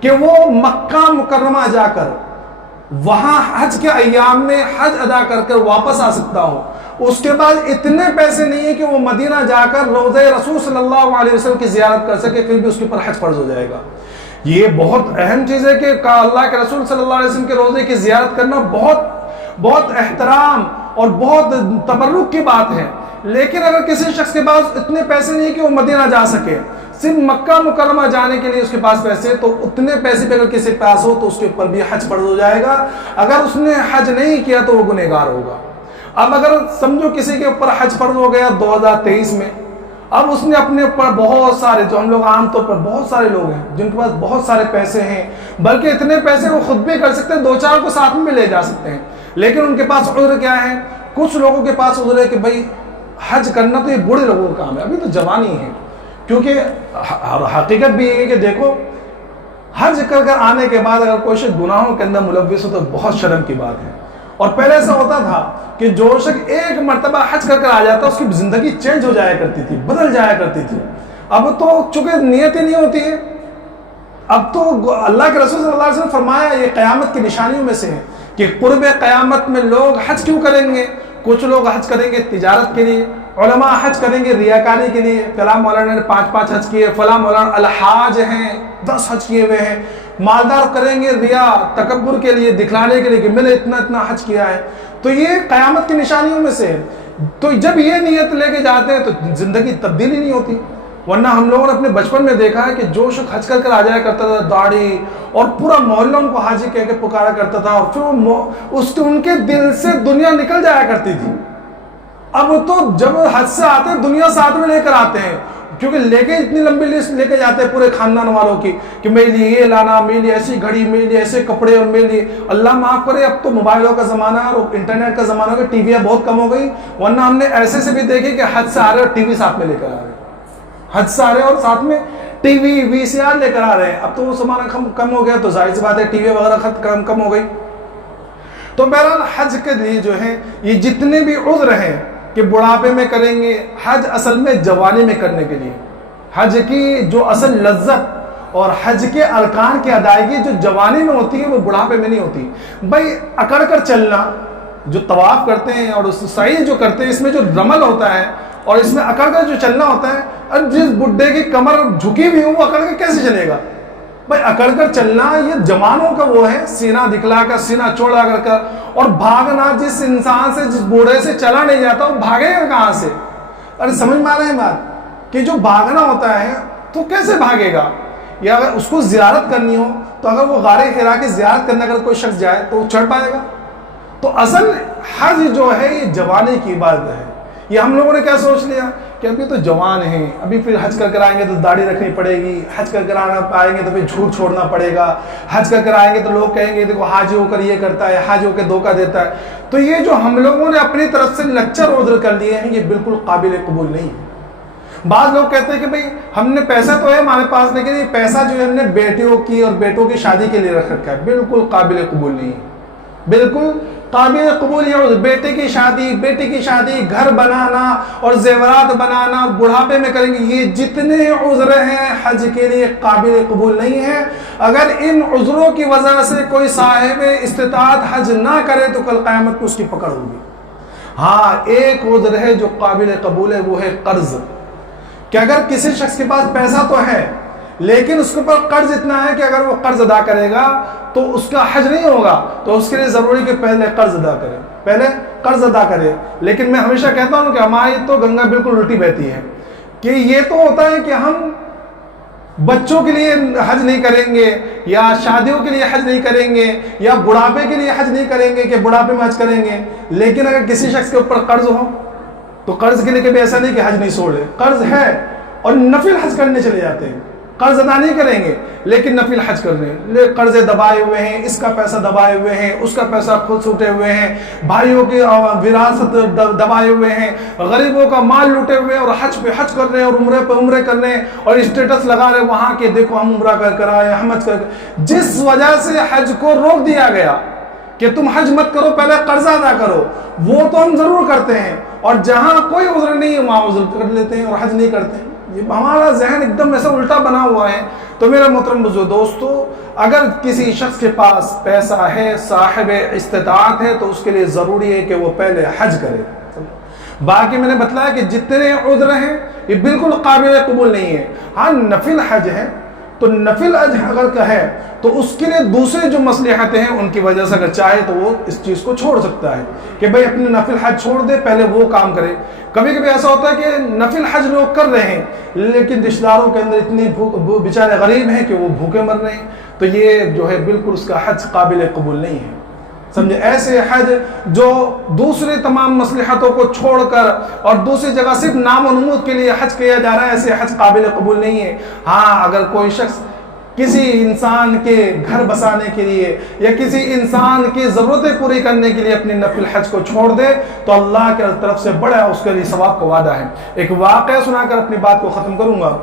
کہ وہ مکہ مکرمہ جا کر وہاں حج کے ایام میں حج ادا کر کر واپس آ سکتا ہو، اس کے بعد اتنے پیسے نہیں ہیں کہ وہ مدینہ جا کر روضہ رسول صلی اللہ علیہ وسلم کی زیارت کر سکے، پھر بھی اس کے اوپر حج فرض ہو جائے گا۔ یہ بہت اہم چیز ہے کہ اللہ کے رسول صلی اللہ علیہ وسلم کے روضے کی زیارت کرنا بہت احترام اور بہت تبرک کی بات ہے۔ لیکن اگر کسی شخص کے پاس اتنے پیسے نہیں کہ وہ مدینہ جا سکے، صرف مکہ مکرمہ جانے کے لیے اس کے پاس پیسے، تو اتنے پیسے پہ اگر کسی کے پاس ہو تو اس کے اوپر بھی حج فرض ہو جائے گا۔ اگر اس نے حج نہیں کیا تو وہ گنہگار ہوگا۔ اب اگر سمجھو کسی کے اوپر حج فرض ہو گیا 2023 میں، اب اس نے اپنے اوپر بہت سارے، جو ہم لوگ عام طور پر بہت سارے لوگ ہیں جن کے پاس بہت سارے پیسے ہیں، بلکہ اتنے پیسے وہ خود بھی کر سکتے ہیں، دو چار کو ساتھ میں لے جا سکتے ہیں، لیکن ان کے پاس عذر کیا ہے؟ کچھ لوگوں کے پاس عذر ہے کہ بھائی حج کرنا تو یہ بوڑھے لوگوں کا کام ہے، ابھی تو جوانی ہے۔ کیونکہ حقیقت بھی یہ ہے کہ دیکھو حج کر کر آنے کے بعد اگر کوئی شخص گناہوں کے اندر ملوث ہو تو بہت شرم کی بات ہے۔ اور پہلے ایسا ہوتا تھا کہ جو شخص ایک مرتبہ حج کر کر آ جاتا اس کی زندگی چینج ہو جایا کرتی تھی، بدل جایا کرتی تھی۔ اب تو چونکہ نیت ہی نہیں ہوتی ہے، اب تو اللہ کے رسول صلی اللہ علیہ وسلم نے فرمایا یہ قیامت کی نشانیوں میں سے ہے کہ قرب قیامت میں لوگ حج کیوں کریں گے؟ کچھ لوگ حج کریں گے تجارت کے لیے، علماء حج کریں گے ریاکاری کے لیے، فلاں مولانا نے 5 حج کیے، فلاں مولانا الحاج ہیں 10 حج کیے ہوئے ہیں، مالدار کریں گے ریا تکبر کے لیے، دکھلانے کے لیے کہ میں نے اتنا حج کیا ہے۔ تو یہ قیامت کی نشانیوں میں سے ہے۔ تو جب یہ نیت لے کے جاتے ہیں تو زندگی تبدیلی نہیں ہوتی۔ ورنہ ہم لوگوں نے اپنے بچپن میں دیکھا ہے کہ جو شخص حج کر آ جایا کرتا تھا، داڑھی اور پورا محلہ ان کو حاجی کہہ کے پکارا کرتا تھا، اور پھر ان کے دل سے دنیا نکل جایا کرتی تھی۔ اب تو جب حج سے آتے ہیں دنیا ساتھ میں لے کر آتے ہیں، کیونکہ لے کے اتنی لمبی لسٹ لے کے جاتے ہیں پورے خاندان والوں کی کہ میرے لیے یہ لانا، میرے لیے ایسی گھڑی، میرے لیے ایسے کپڑے، اور میرے لیے اللہ معاف کرے اب تو موبائلوں کا زمانہ ہے اور انٹرنیٹ کا زمانہ ہے، ٹی ویاں بہت کم ہو گئی، ورنہ ہم نے ایسے سے بھی دیکھے کہ حج سے آ رہے اور ٹی وی ساتھ میں لے کر آ رہے، حج سے آ رہے اور ساتھ میں ٹی وی وی سی آر لے کر آ رہے ہیں۔ اب تو وہ زمانہ کم ہو گیا تو ظاہر سی بات ہے ٹی وی وغیرہ کم ہو گئی۔ تو بہرحال حج کے لیے جو ہے یہ جتنے بھی عذر ہیں کہ بڑھاپے میں کریں گے، حج اصل میں جوانی میں کرنے کے لیے، حج کی جو اصل لذت اور حج کے ارکان کی ادائیگی جو جوانی میں ہوتی ہے وہ بڑھاپے میں نہیں ہوتی۔ بھائی اکڑ کر چلنا جو طواف کرتے ہیں اور سعی جو کرتے ہیں، اس میں جو رمل ہوتا ہے اور اس میں اکڑ کر جو چلنا ہوتا ہے، اور جس بڈھے کی کمر جھکی ہوئی ہو وہ اکڑ کر کیسے چلے گا؟ بھائی اکڑ کر چلنا یہ جوانوں کا وہ ہے، سینہ دکھلا کر، سینہ چوڑا کر اور بھاگنا، جس انسان سے، جس بوڑھے سے چلا نہیں جاتا وہ بھاگے گا کہاں سے؟ ارے سمجھ میں آ رہے ہیں بات کہ جو بھاگنا ہوتا ہے تو کیسے بھاگے گا؟ یا اگر اس کو زیارت کرنی ہو تو اگر وہ غار حرا کی زیارت کرنے اگر کوئی شخص جائے تو وہ چڑھ پائے گا؟ تو اصل حج جو ہے یہ جوانی کی عبادت ہے۔ یہ ہم لوگوں نے کیا سوچ لیا کہ ابھی تو جوان ہیں، ابھی پھر حج کر آئیں گے تو داڑھی رکھنی پڑے گی، حج کر آنا آئیں گے تو پھر جھوٹ چھوڑنا پڑے گا، حج کر آئیں گے تو لوگ کہیں گے دیکھو حاجی ہو کر یہ کرتا ہے، حاجی ہو کے دھوکہ دیتا ہے۔ تو یہ جو ہم لوگوں نے اپنی طرف سے لچر عذر کر لیے ہیں یہ بالکل قابل قبول نہیں ہے۔ بعض لوگ کہتے ہیں کہ بھئی ہم نے پیسہ تو ہے ہمارے پاس، لیکن یہ پیسہ جو ہے ہم نے بیٹیوں کی اور بیٹوں کی شادی کے لیے رکھ رکھا ہے، بالکل قابل قبول نہیں ہے، بالکل قابل قبول یہ بیٹے کی شادی، بیٹی کی شادی، گھر بنانا اور زیورات بنانا اور بڑھاپے میں کریں گے، یہ جتنے عذر ہیں حج کے لیے قابل قبول نہیں ہے۔ اگر ان عذروں کی وجہ سے کوئی صاحب استطاعت حج نہ کرے تو کل قیامت کو اس کی پکڑ ہوگی۔ ہاں ایک عذر ہے جو قابل قبول ہے، وہ ہے قرض، کہ اگر کسی شخص کے پاس پیسہ تو ہے لیکن اس کے اوپر قرض اتنا ہے کہ اگر وہ قرض ادا کرے گا تو اس کا حج نہیں ہوگا، تو اس کے لیے ضروری کہ پہلے قرض ادا کرے، پہلے قرض ادا کرے۔ لیکن میں ہمیشہ کہتا ہوں کہ ہماری تو گنگا بالکل الٹی بہتی ہے کہ یہ تو ہوتا ہے کہ ہم بچوں کے لیے حج نہیں کریں گے یا شادیوں کے لیے حج نہیں کریں گے یا بڑھاپے کے لیے حج نہیں کریں گے کہ بڑھاپے میں حج کریں گے، لیکن اگر کسی شخص کے اوپر قرض ہو تو قرض کے لیے کبھی ایسا نہیں کہ حج نہیں چھوڑے، قرض ہے اور نفل حج کرنے چلے جاتے ہیں، قرض ادا نہیں کریں گے لیکن نفل حج کر رہے ہیں، قرض دبائے ہوئے ہیں، اس کا پیسہ دبائے ہوئے ہیں، اس کا پیسہ خود چھوٹے ہوئے ہیں، بھائیوں کی وراثت دبائے ہوئے ہیں، غریبوں کا مال لوٹے ہوئے ہیں اور حج پہ حج کر رہے ہیں اور عمرے پہ عمرے کر رہے ہیں اور اسٹیٹس لگا رہے ہیں وہاں کے دیکھو ہم عمرہ کر آئے، ہم حج کر، جس وجہ سے حج کو روک دیا گیا کہ تم حج مت کرو پہلے قرضہ ادا کرو، وہ تو ہم ضرور کرتے ہیں اور جہاں کوئی عذر نہیں ہے وہاں عذر کر لیتے ہیں اور حج نہیں کرتے ہیں۔ یہ ہمارا ذہن ایک دم ایسا الٹا بنا ہوا ہے۔ تو میرا محترم دوستو، اگر کسی شخص کے پاس پیسہ ہے، صاحب استطاعت ہے، تو اس کے لیے ضروری ہے کہ وہ پہلے حج کرے۔ باقی میں نے بتلایا کہ جتنے عذر ہیں یہ بالکل قابل قبول نہیں ہے۔ ہاں نفل حج ہے تو نفل حج اگر کا ہے تو اس کے لیے دوسرے جو مصلحتیں ہیں ان کی وجہ سے اگر چاہے تو وہ اس چیز کو چھوڑ سکتا ہے کہ بھئی اپنے نفل حج چھوڑ دے، پہلے وہ کام کرے۔ کبھی کبھی ایسا ہوتا ہے کہ نفل حج لوگ کر رہے ہیں لیکن رشتہ داروں کے اندر اتنی بیچارے غریب ہیں کہ وہ بھوکے مر رہے ہیں، تو یہ جو ہے بالکل اس کا حج قابل قبول نہیں ہے۔ سمجھے؟ ایسے حج جو دوسرے تمام مصلحتوں کو چھوڑ کر اور دوسری جگہ صرف نام و نمود کے لیے حج کیا جا رہا ہے، ایسے حج قابل قبول نہیں ہے۔ ہاں اگر کوئی شخص کسی انسان کے گھر بسانے کے لیے یا کسی انسان کی ضرورتیں پوری کرنے کے لیے اپنے نفل حج کو چھوڑ دے تو اللہ کی طرف سے بڑا اس کے لیے ثواب کا وعدہ ہے۔ ایک واقعہ سنا کر اپنی بات کو ختم کروں گا۔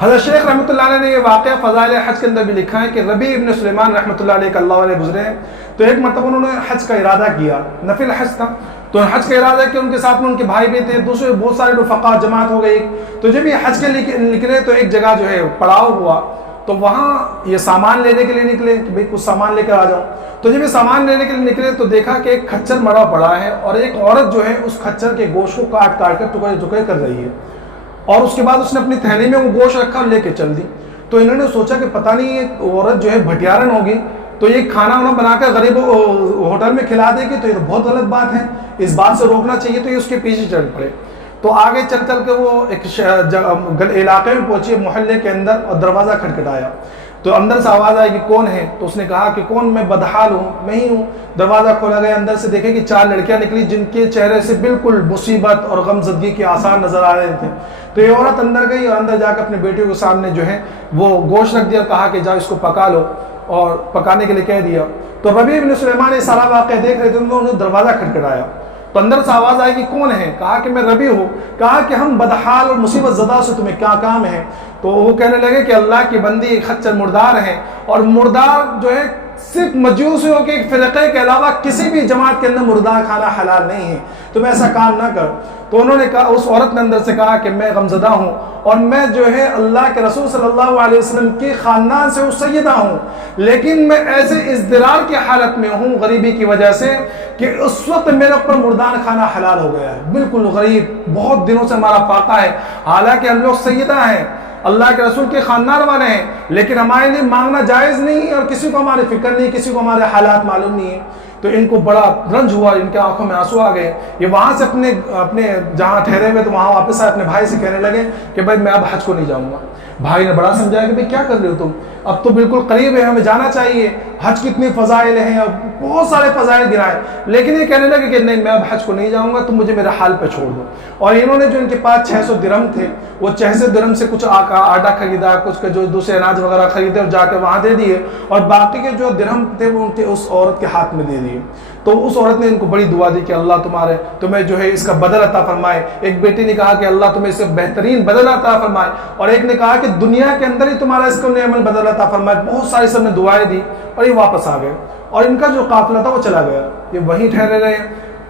حضرت شیخ رحمۃ اللہ علیہ نے یہ واقعہ فضائل حج کے اندر بھی لکھا ہے کہ ربیع ابن سلیمان رحمۃ اللہ علیہ اللہ علیہ گزرے ہیں، تو ایک مرتبہ انہوں نے حج کا ارادہ کیا، نفل حج تھا، تو حج کا ارادہ کیا، ان کے ساتھ میں ان کے بھائی بھی تھے، دوسرے بہت سارے رفقا جماعت ہو گئی، تو جب یہ حج کے نکلے تو ایک جگہ جو ہے پڑاؤ ہوا، تو وہاں یہ سامان لینے کے لیے نکلے کہ بھئی کچھ سامان لے کر آ جاؤں۔ تو جب یہ سامان لینے کے لیے نکلے تو دیکھا کہ ایک کھچر مرا پڑا ہے اور ایک عورت جو ہے اس کھچر کے گوشت کو کاٹ کاٹ کر ٹکڑے ٹکڑے کر رہی ہے، اور اس کے بعد اس نے اپنی تھیلی میں وہ گوشت رکھا اور لے کے چل دی۔ تو انہوں نے سوچا کہ پتہ نہیں یہ عورت جو ہے بھٹیارن ہوگی تو یہ کھانا وانا بنا کر غریبوں ہوٹل میں کھلا دے گی، تو یہ تو بہت غلط بات ہے، اس بات سے روکنا چاہیے، تو یہ اس کے پیچھے چل پڑے۔ تو آگے چل چل کے وہ ایک علاقے میں پہنچی محلے کے اندر، اور دروازہ کھٹکھٹایا تو اندر سے آواز آئی کہ کون ہے؟ تو اس نے کہا کہ کون؟ میں بدحال ہوں، میں ہی ہوں۔ دروازہ کھولا گیا، اندر سے دیکھے کہ 4 لڑکیاں نکلی جن کے چہرے سے بالکل مصیبت اور غم زدگی کے آثار نظر آ رہے تھے۔ تو یہ عورت اندر گئی اور اندر جا کے اپنے بیٹے کے سامنے جو ہے وہ گوشت رکھ دیا، کہا کہ جاؤ اس کو پکا لو، اور پکانے کے لیے کہہ دیا۔ تو ربیع بن سلیمان یہ سارا واقعہ دیکھ رہے تھے، انہوں نے دروازہ کھٹکھٹایا تو اندر سے آواز آئی کہ کون ہے؟ کہا کہ میں ربیع ہوں۔ کہا کہ ہم بدحال اور مصیبت زدہ سے تمہیں کیا کام ہے؟ تو وہ کہنے لگے کہ اللہ کی بندی خچر مردار ہیں، اور مردار جو ہے صرف مجوسیوں کے ایک فرقے کے علاوہ کسی بھی جماعت کے اندر مردار کھانا حلال نہیں ہے، تم ایسا کام نہ کر۔ تو انہوں نے کہا، اس عورت نے اندر سے کہا کہ میں غمزدہ ہوں، اور میں جو ہے اللہ کے رسول صلی اللہ علیہ وسلم کی خاندان سے سیدہ ہوں، لیکن میں ایسے اضطرار کی حالت میں ہوں غریبی کی وجہ سے کہ اس وقت میرے اوپر مردار کھانا حلال ہو گیا ہے، بالکل غریب، بہت دنوں سے ہمارا فاقہ ہے، حالانکہ ہم لوگ سیدہ ہیں، اللہ کے رسول کے خاندان والے ہیں، لیکن ہمارے لیے مانگنا جائز نہیں ہے، اور کسی کو ہماری فکر نہیں، کسی کو ہمارے حالات معلوم نہیں ہے۔ تو ان کو بڑا رنج ہوا، ان کے آنکھوں میں آنسو آ گئے۔ یہ وہاں سے اپنے جہاں ٹھہرے ہوئے تو وہاں واپس آئے، اپنے بھائی سے کہنے لگے کہ بھائی میں اب حج کو نہیں جاؤں گا۔ بھائی نے بڑا سمجھایا کہ بھائی کیا کر رہے ہو تم، اب تو بالکل قریب ہے، ہمیں جانا چاہیے، حج کی اتنی فضائل ہیں، اور بہت سارے فضائل گرائے، لیکن یہ کہنے لگے کہ نہیں میں اب حج کو نہیں جاؤں گا، تم مجھے میرے حال پہ چھوڑ دو۔ اور انہوں نے جو ان کے پاس 600 درہم تھے، وہ 600 درہم سے کچھ آٹا خریدا، کچھ کے جو دوسرے اناج وغیرہ خریدے اور جا کے وہاں دے دیے، اور باقی کے جو درہم تھے وہ ان کے اس عورت کے ہاتھ میں دے دیے۔ تو اس عورت نے ان کو بڑی دعا دی کہ اللہ تمہیں جو ہے اس کا بدل عطا فرمائے۔ ایک بیٹی نے کہا کہ اللہ تمہیں اس سے بہترین بدل عطا فرمائے، اور ایک نے کہا کہ دنیا کے اندر ہی تمہارا اس کو نعمت بدل عطا فرمائے۔ بہت ساری سب نے دعائیں دی، اور یہ واپس آ گئے، اور ان کا جو قافلہ تھا وہ چلا گیا، یہ وہیں ٹھہرے رہے۔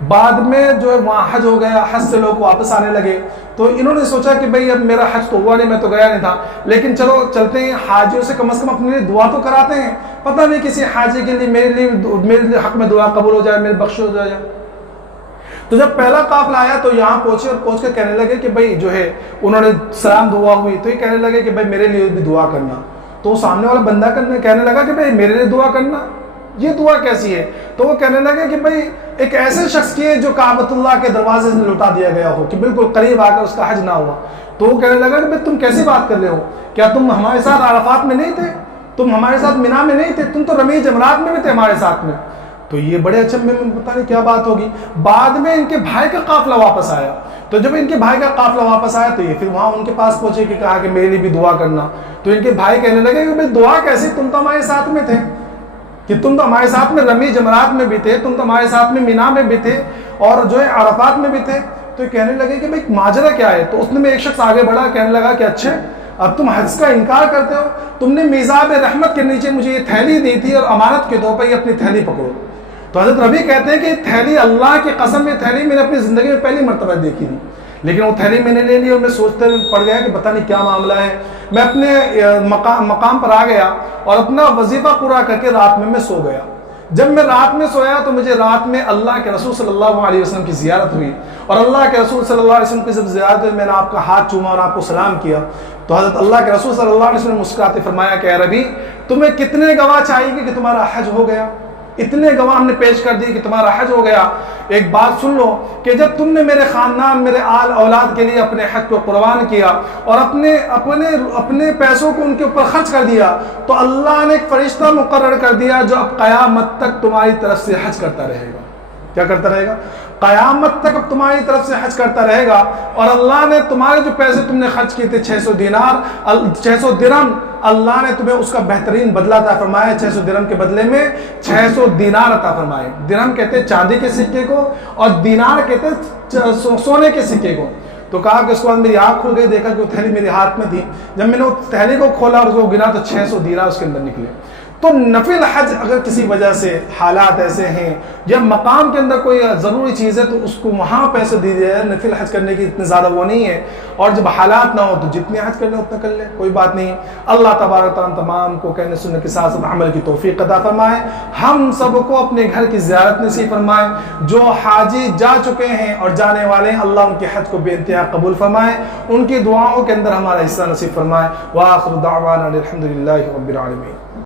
بعد میں جو ہے وہاں حج ہو گیا، حج سے لوگ واپس آنے لگے، تو انہوں نے سوچا کہ بھئی اب میرا حج تو ہوا نہیں، میں تو گیا نہیں تھا، لیکن چلو چلتے ہیں، حاجیوں سے کم از کم اپنے لیے دعا تو کراتے ہیں، پتہ نہیں کسی حاجی کے لیے میرے لیے حق میں دعا قبول ہو جائے، میرے بخش ہو جائے۔ تو جب پہلا قافلہ آیا تو یہاں پہنچے، اور پہنچ کے کہنے لگے کہ بھئی جو ہے انہوں نے سلام دعا ہوئی، تو یہ کہنے لگے کہ بھئی میرے لیے بھی دعا کرنا۔ تو سامنے والا بندہ کہنے لگا کہ بھئی میرے لیے دعا کرنا، یہ دعا کیسی ہے؟ تو وہ کہنے لگے کہ بھئی ایک ایسے شخص کی ہے جو کعبۃ اللہ کے دروازے سے لوٹا دیا گیا ہو، کہ بالکل قریب آ کر اس کا حج نہ ہوا۔ تو وہ کہنے لگا کہ بھئی تم کیسی بات کر رہے ہو؟ کیا تم ہمارے ساتھ عرفات میں نہیں تھے؟ تم ہمارے ساتھ مینا میں نہیں تھے؟ تم تو رمیع جمرات میں بھی تھے ہمارے ساتھ میں۔ تو یہ بڑے اچنبھے میں پتہ نہیں کیا بات ہوگی۔ بعد میں ان کے بھائی کا قافلہ واپس آیا، تو جب ان کے بھائی کا قافلہ واپس آیا تو یہ پھر وہاں ان کے پاس پہنچے کہ کہا کہ میرے لیے بھی دعا کرنا۔ تو ان کے بھائی کہنے لگے کہ بھئی دعا کیسی، تم تو ہمارے ساتھ میں تھے، کہ تم تو ہمارے ساتھ میں رمیع جمرات میں بھی تھے، تم تو ہمارے ساتھ میں مینا میں بھی تھے، اور جو ہے عرفات میں بھی تھے۔ تو کہنے لگے کہ بھئی ماجرا کیا ہے؟ تو اس نے میں ایک شخص آگے بڑھا، کہنے لگا کہ اچھا اب تم حج کا انکار کرتے ہو، تم نے میزاب رحمت کے نیچے مجھے یہ تھیلی دی تھی، اور امانت کے طور پر یہ اپنی تھیلی پکڑو۔ تو حضرت ربیع کہتے ہیں کہ یہ تھیلی، اللہ کی قسم یہ تھیلی میں نے اپنی زندگی میں پہلی مرتبہ دیکھی تھی، لیکن وہ تھیلی میں نے لے لی، اور میں سوچتے پڑ گیا کہ پتہ نہیں کیا معاملہ ہے۔ میں اپنے مقام پر آ گیا اور اپنا وظیفہ پورا کر کے رات میں سو گیا۔ جب میں رات میں سویا تو مجھے رات میں اللہ کے رسول صلی اللہ علیہ وسلم کی زیارت ہوئی، اور اللہ کے رسول صلی اللہ علیہ وسلم کی جب زیارت ہوئی میں نے آپ کا ہاتھ چوما اور آپ کو سلام کیا، تو حضرت اللہ کے رسول صلی اللہ علیہ وسلم نے مسکراتے فرمایا کہ اے ربیع تمہیں کتنے گواہ چاہیے کہ تمہارا حج ہو گیا؟ اتنے گواہ ہم نے پیش کر دی کہ تمہارا حج ہو گیا۔ ایک بات سن لو کہ جب تم نے میرے خاندان، میرے آل اولاد کے لیے اپنے حج کو قربان کیا اور اپنے پیسوں کو ان کے اوپر خرچ کر دیا، تو اللہ نے ایک فرشتہ مقرر کر دیا جو اب قیامت تک تمہاری طرف سے حج کرتا رہے گا۔ کیا کرتا رہے گا؟ قیامت تک اب تمہاری طرف سے حج کرتا رہے گا۔ اور اللہ نے تمہارے جو پیسے تم نے خرچ کیے تھے 600 درہم، اللہ نے تمہیں اس کا بہترین بدلہ عطا فرمایا۔ 600 درہم کے بدلے میں 600 دینار عطا فرمائے۔ درہم کہتے ہیں چاندی کے سکے کو، اور دینار کہتے ہیں سونے کے سکے کو۔ تو کہا کہ اس کے بعد میری آنکھ کھل گئی، دیکھا کہ وہ تھیلی میرے ہاتھ میں تھی۔ جب میں نے وہ تھیلی کو کھولا اور اس کو گنا تو 600 دینار اس کے اندر نکلے۔ تو نفل حج اگر کسی وجہ سے حالات ایسے ہیں یا مقام کے اندر کوئی ضروری چیز ہے تو اس کو وہاں پیسے دی جائے، نفل حج کرنے کی اتنے زیادہ وہ نہیں ہے، اور جب حالات نہ ہو تو جتنے حج کرنے اتنا کر لیں، کوئی بات نہیں۔ اللہ تبارک تعالیٰ تمام کو کہنے سننے کے ساتھ ساتھ عمل کی توفیق عطا فرمائے، ہم سب کو اپنے گھر کی زیارت نصیب فرمائے۔ جو حاجی جا چکے ہیں اور جانے والے ہیں اللہ ان کے حج کو بے انتہا قبول فرمائے، ان کی دعاؤں کے اندر ہمارا حصہ نصیب فرمائے۔ وآخر دعوانا الحمد للہ رب العالمین۔